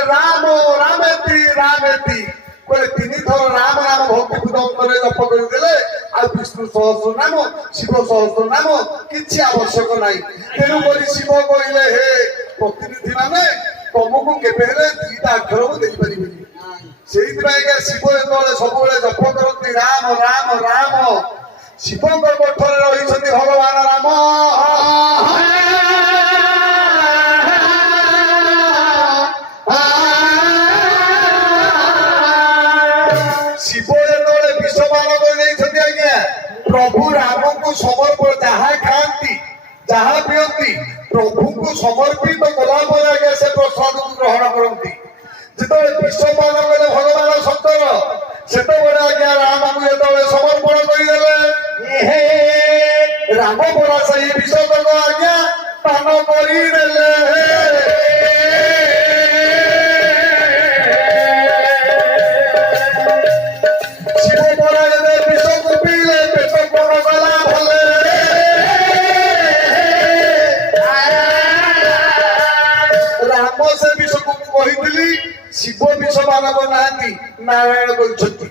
କହିଲେ ରାମ ରାମେତି ରାମେତି କହିଲେ 3 ଥର ରାମ ନାମ ଭକ୍ତି ଅନ୍ତରରେ ଜପ କରିଦେଲେ ଆଉ ବିଷ୍ଣୁ ସହସ୍ର ନାମ ଶିବ ସହସ୍ର ନାମ କିଛି ଆବଶ୍ୟକ ନାହିଁ। ତେଣୁକରି ଶିବ କହିଲେ ହେ ପ୍ରତିନିଧି ମାନେ ତମକୁ କେବେ ହେଲେ 2ଟା ଅକ୍ଷର ମୁଁ ଦେଇପାରିବିନି। ସେଇଥିପାଇଁ ଶିବ ଯେତେବେଳେ ସବୁବେଳେ ଜପ କରନ୍ତି ରାମ ରାମ ରାମ ଶିବଙ୍କ କଣ୍ଠରେ ରହିଛନ୍ତି ଭଗବାନ ରାମ। ଶିବ ଯେତେବେଳେ ବିଷପାନ କରିଦେଇଛନ୍ତି ଆଜ୍ଞା ପ୍ରଭୁ ରାମଙ୍କୁ ସମର୍ପଣ ଯାହା ଖାଆନ୍ତି ଯାହା ପିଅନ୍ତି ପ୍ରଭୁଙ୍କୁ ସମର୍ପିତ କଲା ପରେ ଆଜ୍ଞା ସେ ପ୍ରସାଦକୁ ଗ୍ରହଣ କରନ୍ତି। ଯେତେବେଳେ ବିଷପାନ କଲେ ଭଗବାନ ଶଙ୍କର ସେତେବେଳେ ଆଜ୍ଞା ରାମକୁ ଯେତେବେଳେ ସମର୍ପଣ କରିଦେଲେ ରାମ ପରା ସେଇ ବିଷତକ ଆଜ୍ଞା ପାନ କରିଦେଲେ। ଶିବ ପରା ଯେବେ ବିଷକୁ ପିଇଲେ ପେଟ କଣ ଗଲା ଭଲେ। ରାମ ସେ ବିଷକୁ କହିଥିଲି ଶିବ ବିଷ ପାନ କରିନାହାନ୍ତି ନାରାୟଣ କରିଛନ୍ତି।